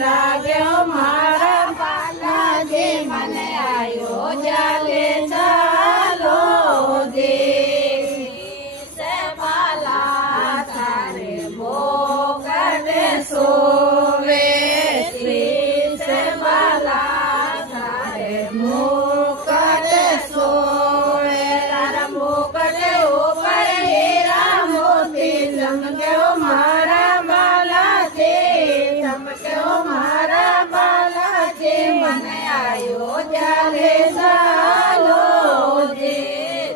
લાગ્યો મારા બાલાજી મને આયો જાલે ચાલો દેશે બાલા તારે મોકળે સોવે શ્રી બાલા તારે મોકળે સોવે તારા મોકળે ઉપર હીરા મોતી ચમક્યો મારા બાલાજી ચમક્યો મારા બાલાજી મને આયો જાલે ચાલો દે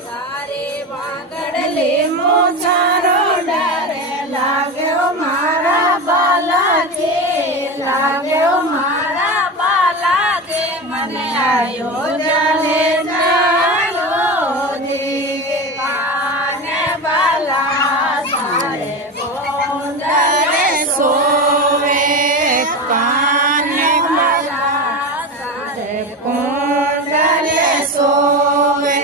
તારે વાગડલે મોછારો ડરે લાગ્યો મારા બાલાજી લાગ્યો મારા બાલાજી મને આયો જાલે ચાલો દે કાને બાલા તારે બોંદરે સોવે કાને બાલા તારે બોંદરે સોવે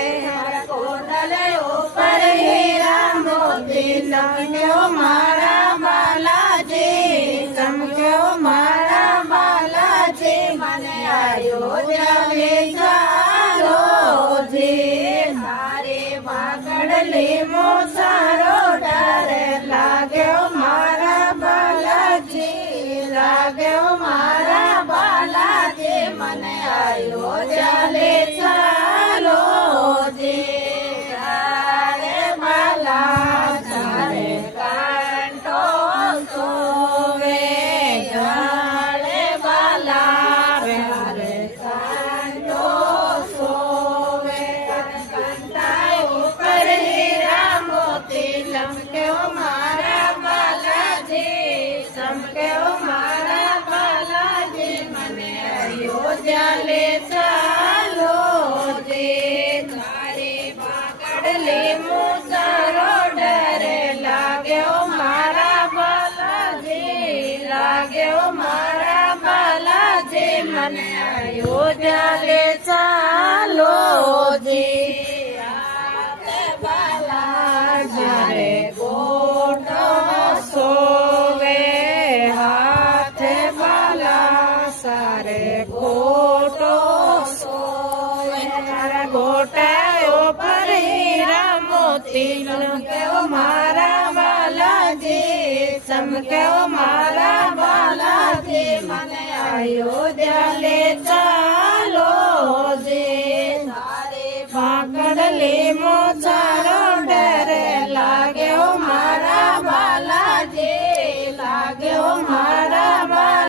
કોંદલે ઉપર હીરા મોતી ચમક્યો મારા બાલાજી ચમક્યો મારા બાલાજી મને આયો જાલે ચાલો જી તારે વાગડલે મોસારો ડરે લાગ્યો મારા બાલાજી લાગ્યો મારા બાલાજી મને આયો જાલે ચાલો જી તારે બાલા તારે કાંટો સોવે જાલે બાલા તારે કાંટો સોવે કંટાય ઉપર હીરા મોતી ચમક્યો મારા બાલાજી ચમક્યો મારા બાલાજી મને આયો જાલે ચાલો દે તારે વાગડલે મોસારો ડરે લાગ્યો મારા બાલાજી લાગ્યો મારા બાલાજી મને આયો જાલે ચાલો દે બાલા જારે ગોટો સોવે હાથે બાલા સારે ગોટો સોવે તારા ગોટાયો પર હીરા મોતી ચમક્યો મારા બાલાજી ચમક્યો મારા બાલા